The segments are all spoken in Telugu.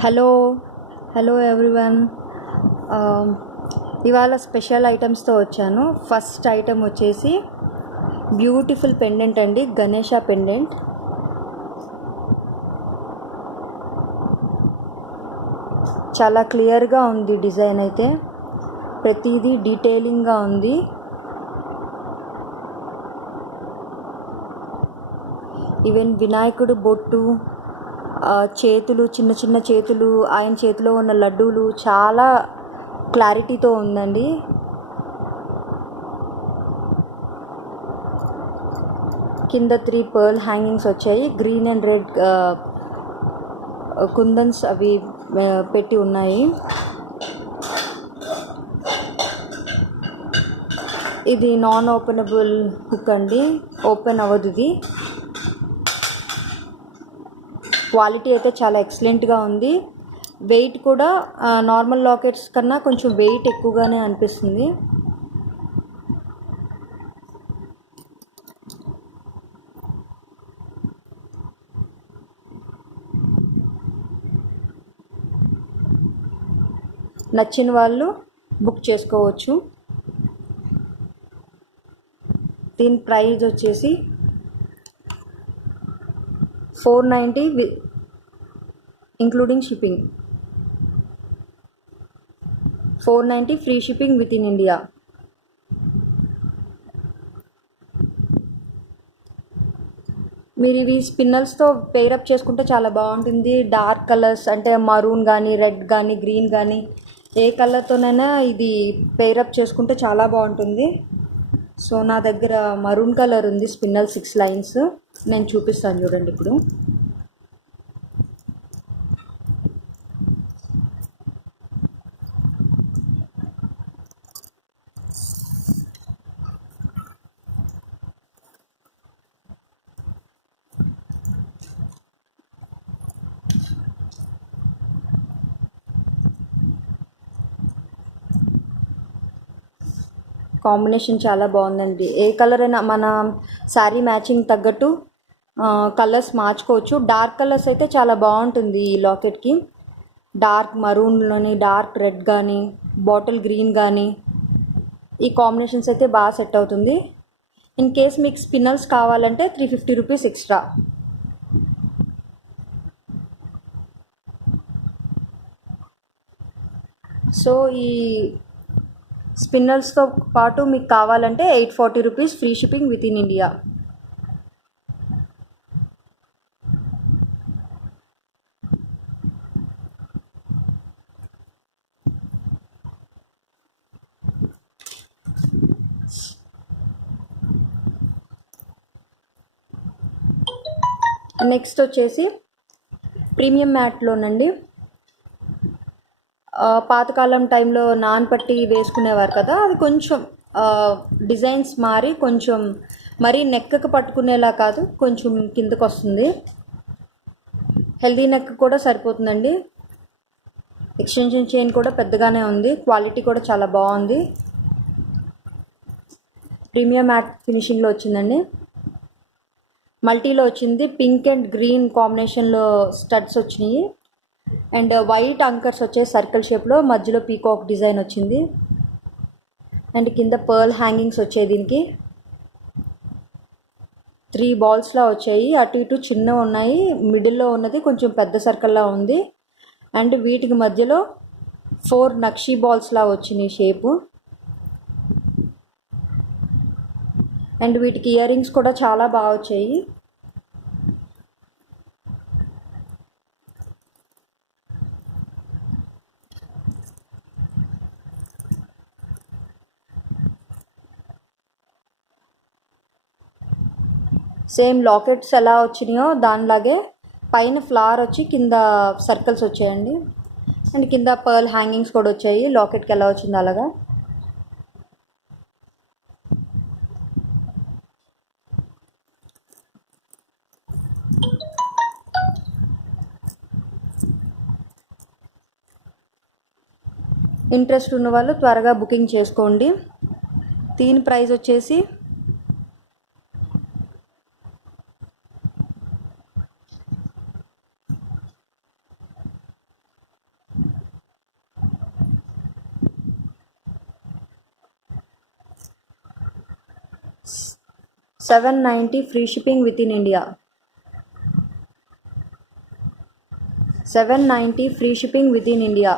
Hello hello everyone. ఇవాళ స్పెషల్ ఐటమ్స్తో వచ్చాను. ఫస్ట్ ఐటమ్ వచ్చేసి బ్యూటిఫుల్ పెండెంట్ అండి, గణేష పెండెంట్. చాలా క్లియర్గా ఉంది డిజైన్ అయితే, ప్రతిదీ డీటెయిలింగ్గా ఉంది. ఈవెన్ వినాయకుడు బొట్టు, చేతులు, చిన్న చిన్న చేతులు, ఆయన చేతిలో ఉన్న లడ్డూలు చాలా క్లారిటీతో ఉందండి. కింద 3 పర్ల్ హ్యాంగింగ్స్ వచ్చాయి. గ్రీన్ అండ్ రెడ్ కుందన్స్ అవి పెట్టి ఉన్నాయి. ఇది నాన్ ఓపెనబుల్ హుక్ అండి, ఓపెన్ అవ్వదు ఇది. క్వాలిటీ అయితే చాలా ఎక్సలెంట్గా ఉంది. వెయిట్ కూడా నార్మల్ లాకెట్స్ కన్నా కొంచెం వెయిట్ ఎక్కువగానే అనిపిస్తుంది. నచ్చిన వాళ్ళు బుక్ చేసుకోవచ్చు. దీని ప్రైస్ వచ్చేసి 490 including shipping. 490 free shipping within India. మీరు ఇవి స్పిన్నల్స్తో పేరప్ చేసుకుంటే చాలా బాగుంటుంది. డార్క్ కలర్స్ అంటే మరూన్ కానీ, రెడ్ కానీ, గ్రీన్ కానీ, ఏ కలర్తోనైనా ఇది పేరప్ చేసుకుంటే చాలా బాగుంటుంది. సో నా దగ్గర మరూన్ కలర్ ఉంది, స్పిన్నల్ 6 లైన్స్. నేను చూపిస్తాను చూడండి ఇప్పుడు. కాంబినేషన్ చాలా బాగుందండి. ఏ కలర్ అయినా మన శారీ మ్యాచింగ్ తగ్గట్టు కలర్స్ మార్చుకోవచ్చు. డార్క్ కలర్స్ అయితే చాలా బాగుంటుంది ఈ లాకెట్కి. డార్క్ మరూన్లోని డార్క్ రెడ్ కానీ, బాటిల్ గ్రీన్ కానీ, ఈ కాంబినేషన్స్ అయితే బాగా సెట్ అవుతుంది. ఇన్ కేస్ మీకు స్పిన్నల్స్ కావాలంటే 350 రూపీస్ ఎక్స్ట్రా. సో ఈ స్పిన్నల్స్తో పాటు మీకు కావాలంటే 840 rupees free shipping within India. Next వచ్చేసి ప్రీమియం మ్యాట్లోనండి. పాతకాలం టైంలో నాన్పట్టి వేసుకునేవారు కదా, అది కొంచెం డిజైన్స్ మారి కొంచెం మరీ నెక్కకు పట్టుకునేలా కాదు, కొంచెం కిందకు వస్తుంది. హెల్దీ నెక్ కూడా సరిపోతుందండి. ఎక్స్టెన్షన్ చైన్ కూడా పెద్దగానే ఉంది. క్వాలిటీ కూడా చాలా బాగుంది. ప్రీమియం మ్యాట్ ఫినిషింగ్లో వచ్చిందండి. మల్టీలో వచ్చింది. పింక్ అండ్ గ్రీన్ కాంబినేషన్లో స్టడ్స్ వచ్చినాయి. అండ్ వైట్ అంకర్స్ వచ్చే సర్కిల్ షేప్లో, మధ్యలో పీకాక్ డిజైన్ వచ్చింది. అండ్ కింద పర్ల్ హ్యాంగింగ్స్ వచ్చాయి. దీనికి 3 బాల్స్లా వచ్చాయి. అటు ఇటు చిన్నవి ఉన్నాయి. మిడిల్లో ఉన్నది కొంచెం పెద్ద సర్కిల్లా ఉంది. అండ్ వీటికి మధ్యలో 4 నక్షీ బాల్స్లా వచ్చినాయి షేపు. అండ్ వీటికి ఇయర్ రింగ్స్ కూడా చాలా బాగా వచ్చాయి. సేమ్ లాకెట్స్ ఎలా వచ్చినాయో దానిలాగే పైన ఫ్లవర్ వచ్చి కింద సర్కిల్స్ వచ్చాయండి. అండ్ కింద పర్ల్ హ్యాంగింగ్స్ కూడా వచ్చాయి. లాకెట్కి ఎలా వచ్చిందో అలాగా. ఇంట్రెస్ట్ ఉన్న వాళ్ళు త్వరగా బుకింగ్ చేసుకోండి. దీని ప్రైస్ వచ్చేసి 790 free shipping within India. 790 free shipping within India.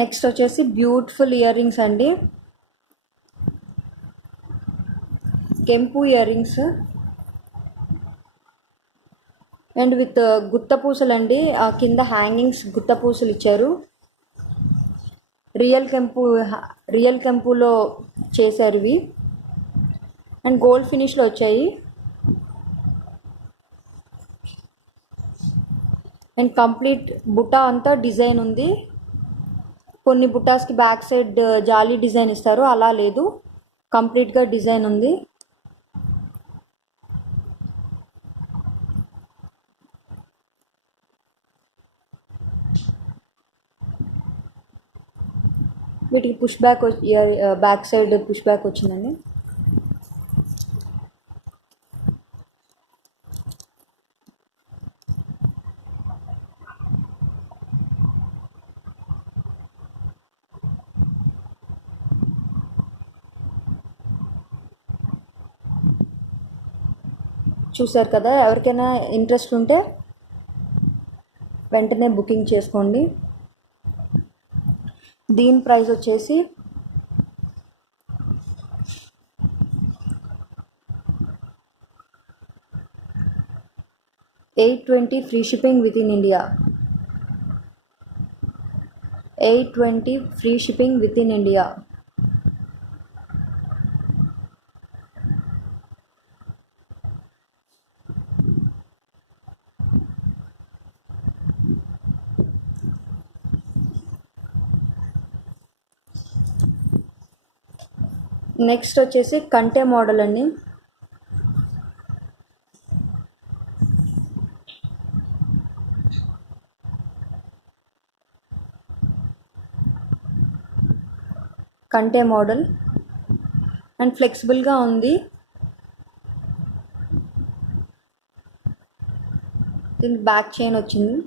Next వచ్చేసి బ్యూటిఫుల్ ఇయర్ రింగ్స్ అండి, కెంపు ఇయర్ రింగ్స్ అండ్ విత్ గుత్త పూసలు అండి. ఆ కింద హ్యాంగింగ్స్ గుత్త పూసలు ఇచ్చారు. రియల్ కెంపులో చేశారు ఇవి అండ్ గోల్డ్ ఫినిష్లో వచ్చాయి. అండ్ కంప్లీట్ బుట్ట అంతా డిజైన్ ఉంది. కొన్ని బుట్టాస్కి బ్యాక్ సైడ్ జాలీ డిజైన్ ఇస్తారు, అలా లేదు, కంప్లీట్గా డిజైన్ ఉంది. వీటికి బ్యాక్ సైడ్ పుష్ బ్యాక్ వచ్చిందండి. చూసారు కదా, ఎవరికైనా ఇంట్రెస్ట్ ఉంటే వెంటనే బుకింగ్ చేసుకోండి. దీని ప్రైస్ వచ్చేసి $820 free shipping within India. $820 free shipping within India. Next వచ్చేసి కంటే మోడల్ అండి. కంటే మోడల్ అండ్ ఫ్లెక్సిబుల్గా ఉంది. దీనికి బ్యాక్ చైన్ వచ్చింది.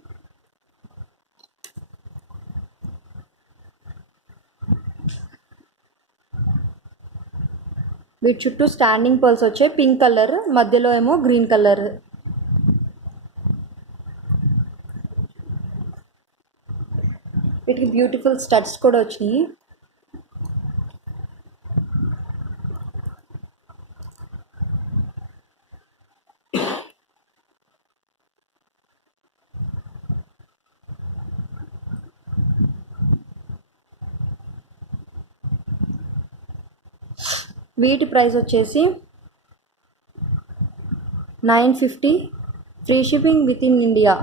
వీటి చుట్టూ స్టాండింగ్ పర్ల్స్ వచ్చాయి, పింక్ కలర్, మధ్యలో ఏమో గ్రీన్ కలర్. వీటికి బ్యూటిఫుల్ స్టడ్స్ కూడా వచ్చినాయి. వీటి ప్రైస్ వచ్చేసి $950 free shipping within India.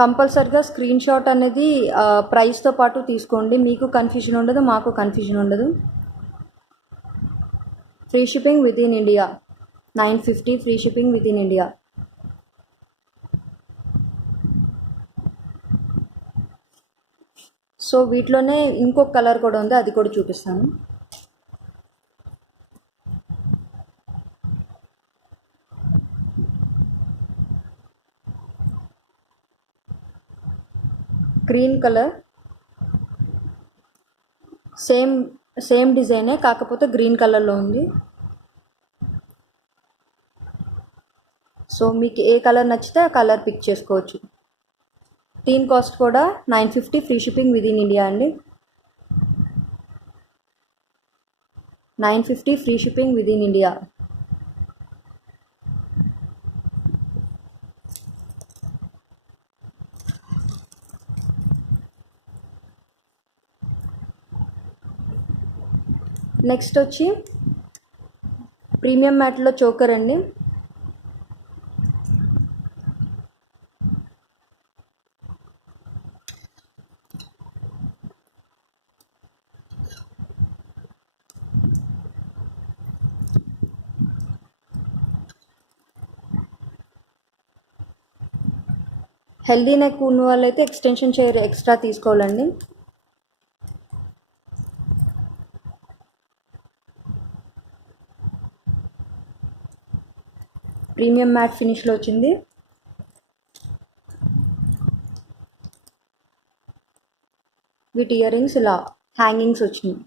కంపల్సరిగా స్క్రీన్ షాట్ అనేది ప్రైస్తో పాటు తీసుకోండి, మీకు కన్ఫ్యూజన్ ఉండదు, మాకు కన్ఫ్యూజన్ ఉండదు. Free shipping within India, $950 free shipping within India. So వీటిలోనే ఇంకొక కలర్ కూడా ఉంది, అది కూడా చూపిస్తాను. గ్రీన్ కలర్, సేమ్ డిజైనే, కాకపోతే గ్రీన్ కలర్లో ఉంది. సో మీకు ఏ కలర్ నచ్చితే ఆ కలర్ పిక్ చేసుకోవచ్చు. దీని కాస్ట్ కూడా $950 free shipping within India అండి. $950 free shipping within India. Next వచ్చి ప్రీమియం మ్యాట్లో చోకర్ అండి. హెల్దీ నెక్ ఉన్న వాళ్ళైతే ఎక్స్టెన్షన్ చైర్ ఎక్స్ట్రా తీసుకోవాలండి. ప్రీమియం మ్యాట్ ఫినిష్లో వచ్చింది. వీటి ఇయర్ రింగ్స్ ఇలా హ్యాంగింగ్స్ వచ్చినాయి.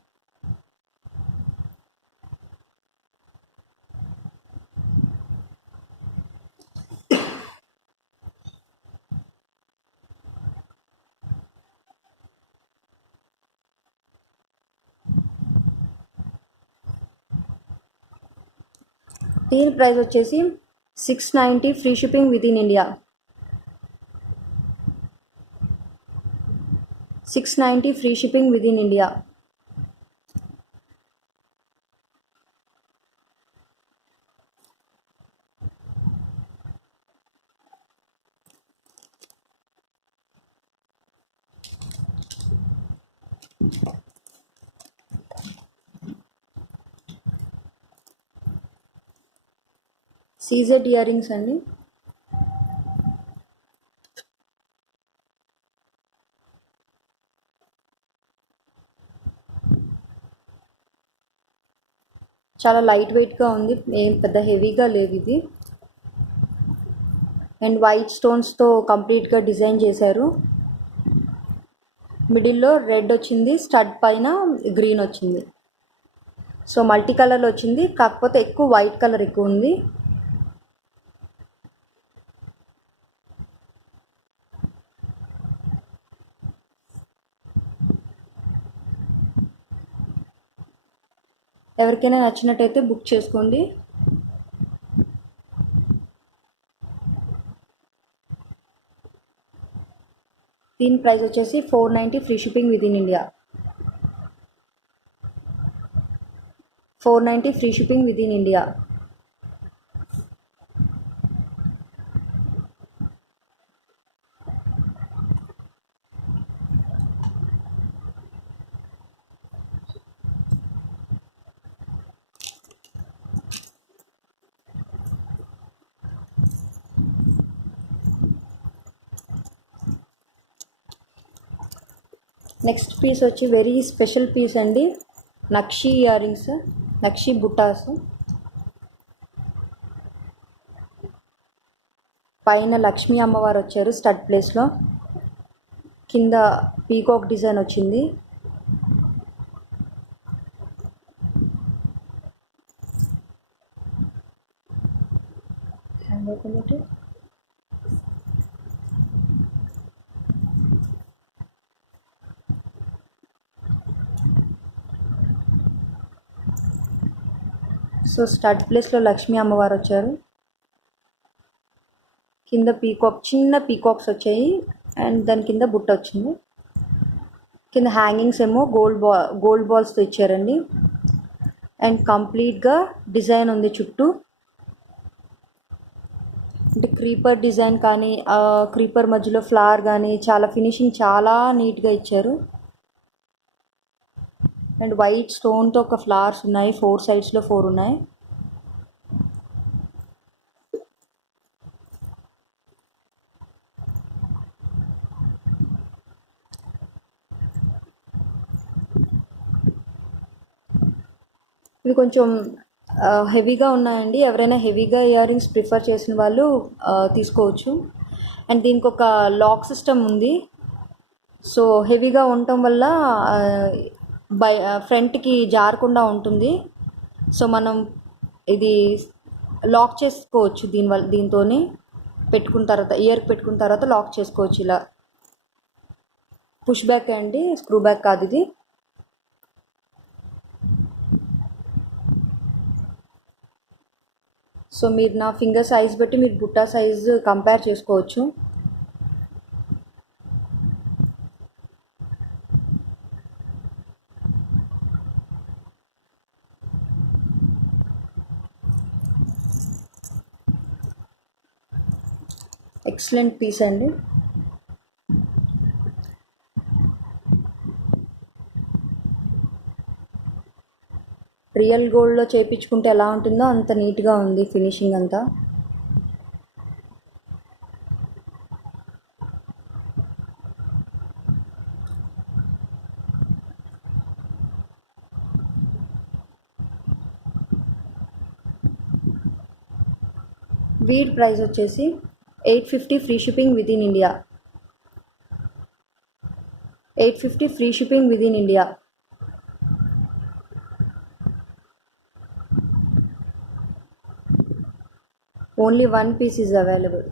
దీని ప్రైస్ వచ్చేసి 690 free shipping within India. 690 free shipping within India. CZ ear rings అండి. చాలా లైట్ వెయిట్గా ఉంది, ఏం పెద్ద హెవీగా లేదు ఇది. అండ్ వైట్ స్టోన్స్తో కంప్లీట్గా డిజైన్ చేశారు. మిడిల్లో రెడ్ వచ్చింది, స్టడ్ పైన గ్రీన్ వచ్చింది. సో మల్టీ కలర్లో వచ్చింది, కాకపోతే ఎక్కువ వైట్ కలర్ ఎక్కువ ఉంది. ఎవరికైనా నచ్చినట్టయితే బుక్ చేసుకోండి. దీని ప్రైస్ వచ్చేసి 490 free shipping within India. 490 free shipping within India. Next piece వచ్చి వెరీ స్పెషల్ పీస్ అండి, నక్షి ఇయర్ రింగ్స్, నక్షి బుట్టాస్. పైన లక్ష్మీ అమ్మవారు వచ్చారు స్టడ్ ప్లేస్లో, కింద పీకాక్ డిజైన్ వచ్చింది. సో స్టడ్ ప్లేస్లో లక్ష్మీ అమ్మవారు వచ్చారు, కింద పీకాక్, చిన్న పీకాక్స్ వచ్చాయి అండ్ దాని కింద బుట్ట వచ్చింది. కింద హ్యాంగింగ్స్ ఏమో గోల్డ్ బాల్స్తో ఇచ్చారండి. అండ్ కంప్లీట్గా డిజైన్ ఉంది చుట్టూ, అంటే క్రీపర్ డిజైన్ కానీ క్రీపర్ మధ్యలో ఫ్లవర్ కానీ చాలా ఫినిషింగ్ చాలా నీట్గా ఇచ్చారు. అండ్ వైట్ స్టోన్తో ఒక ఫ్లవర్స్ ఉన్నాయి, 4 సైడ్స్లో 4 ఉన్నాయి. ఇవి కొంచెం హెవీగా ఉన్నాయండి, ఎవరైనా హెవీగా ఇయర్ రింగ్స్ ప్రిఫర్ చేసిన వాళ్ళు తీసుకోవచ్చు. అండ్ దీనికి ఒక లాక్ సిస్టమ్ ఉంది. సో హెవీగా ఉండటం వల్ల ఫ్రంట్కి జారకుండా ఉంటుంది. సో మనం ఇది లాక్ చేసుకోవచ్చు, దీంతో పెట్టుకున్న తర్వాత, ఇయర్కి పెట్టుకున్న తర్వాత లాక్ చేసుకోవచ్చు. ఇలా పుష్ బ్యాక్ అండి, స్క్రూ బ్యాక్ కాదు ఇది. సో మీరు నా ఫింగర్ సైజ్ బట్టి మీరు బుట్టా సైజు కంపేర్ చేసుకోవచ్చు. ఎక్సలెంట్ పీస్ అండి. రియల్ గోల్డ్లో చేయించుకుంటే ఎలా ఉంటుందో అంత నీట్గా ఉంది ఫినిషింగ్ అంతా. బీడ్ ప్రైస్ వచ్చేసి 850 free shipping within India. 850 free shipping within India. Only 1 piece is available.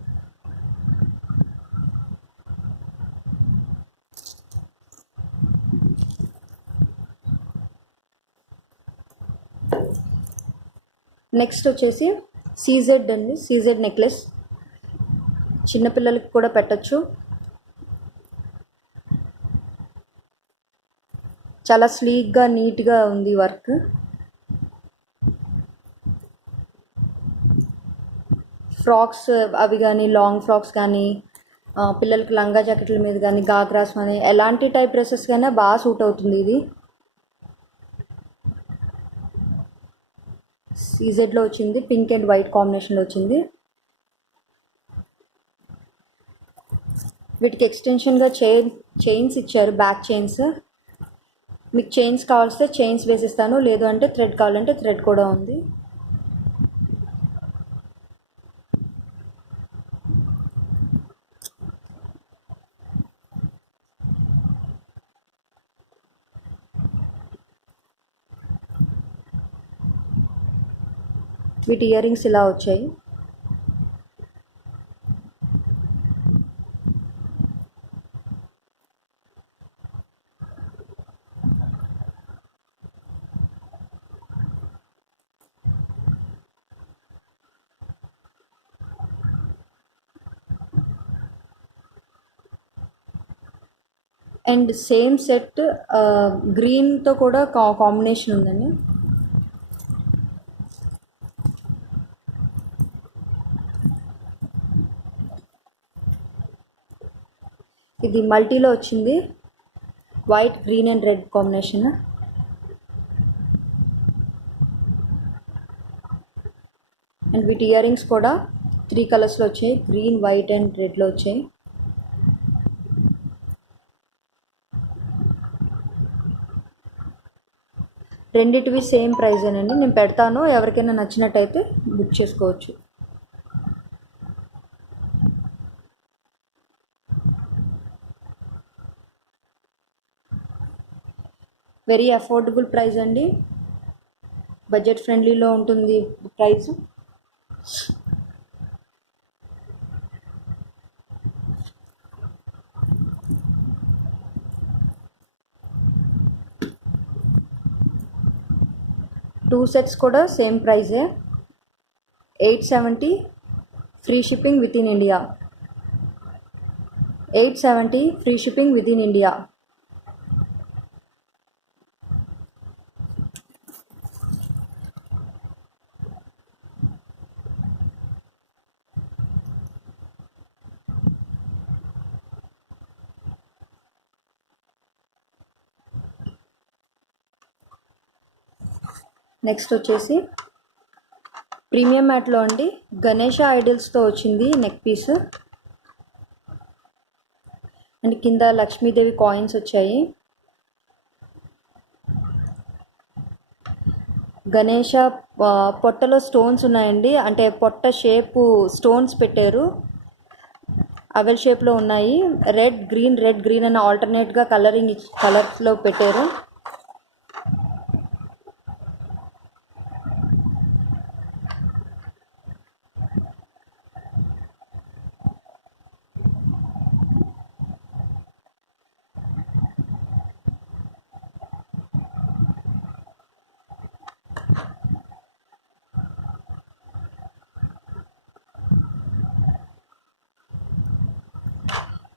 Next వచ్చేసి సీజెడ్ అండి, సీజెడ్ నెక్లెస్. చిన్నపిల్లలకి కూడా పెట్టచ్చు. చాలా స్లీక్గా నీట్గా ఉంది వర్క్. ఫ్రాక్స్ అవి కానీ, లాంగ్ ఫ్రాక్స్ కానీ, పిల్లలకి లంగా జాకెట్ల మీద కానీ, గాగ్రాస్ కానీ, ఎలాంటి టైప్ డ్రెస్సెస్ కైనా బాగా సూట్ అవుతుంది ఇది. సీజెడ్లో వచ్చింది, పింక్ అండ్ వైట్ కాంబినేషన్లో వచ్చింది. వీటికి ఎక్స్టెన్షన్గా చైన్స్ ఇచ్చారు, బ్యాక్ చైన్స్. మీకు చైన్స్ కావాల్స్తే చైన్స్ వేసిస్తాను, లేదు అంటే థ్రెడ్ కావాలంటే థ్రెడ్ కూడా ఉంది. వీటి ఇయర్ రింగ్స్ ఇలా వచ్చాయి. అండ్ సేమ్ సెట్ గ్రీన్తో కూడా కాంబినేషన్ ఉందండి. ఇది మల్టీలో వచ్చింది, white, green and red combination. And వీటి ఇయర్ రింగ్స్ కూడా 3 కలర్స్లో వచ్చాయి, గ్రీన్, వైట్ అండ్ రెడ్లో వచ్చాయి. రెండిటివి సేమ్ ప్రైజేనండి. నేను పెడతాను, ఎవరికైనా నచ్చినట్టయితే బుక్ చేసుకోవచ్చు. వెరీ అఫోర్డబుల్ ప్రైస్ అండి, బడ్జెట్ ఫ్రెండ్లీలో ఉంటుంది ప్రైస్. టూ సెట్స్ కూడా సేమ్ ప్రైజే, 870 free shipping within India. 870 free shipping within India. Next వచ్చేసి ప్రీమియం మ్యాట్లో అండి, గణేష ఐడల్స్తో వచ్చింది నెక్ పీస్. అండ్ కింద లక్ష్మీదేవి కాయిన్స్ వచ్చాయి. గణేష పొట్టలో స్టోన్స్ ఉన్నాయండి, అంటే పొట్ట షేపు స్టోన్స్ పెట్టారు, అవెల్ షేప్లో ఉన్నాయి. రెడ్ గ్రీన్ అని ఆల్టర్నేట్గా కలర్స్లో పెట్టారు.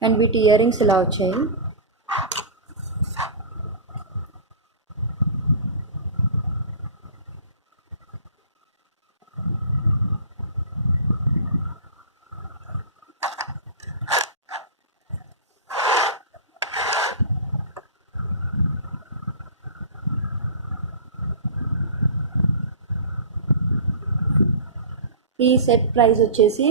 అండ్ వీటి ఇయర్ రింగ్స్ ఇలా వచ్చాయి. ఈ సెట్ ప్రైస్ వచ్చేసి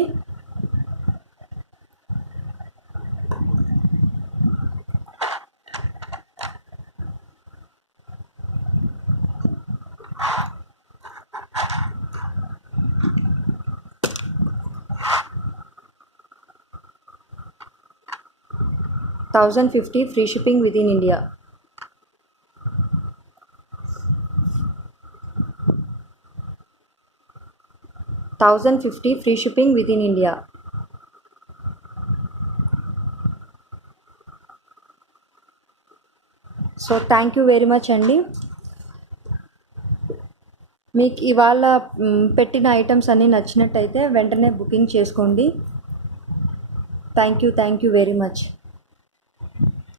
1050 free shipping within India. 1050 free shipping within India. So thank you very much అండి. మీకు ఇవాళ పెట్టిన ఐటమ్స్ అన్నీ నచ్చినట్టయితే వెంటనే బుకింగ్ చేసుకోండి. Thank you very much.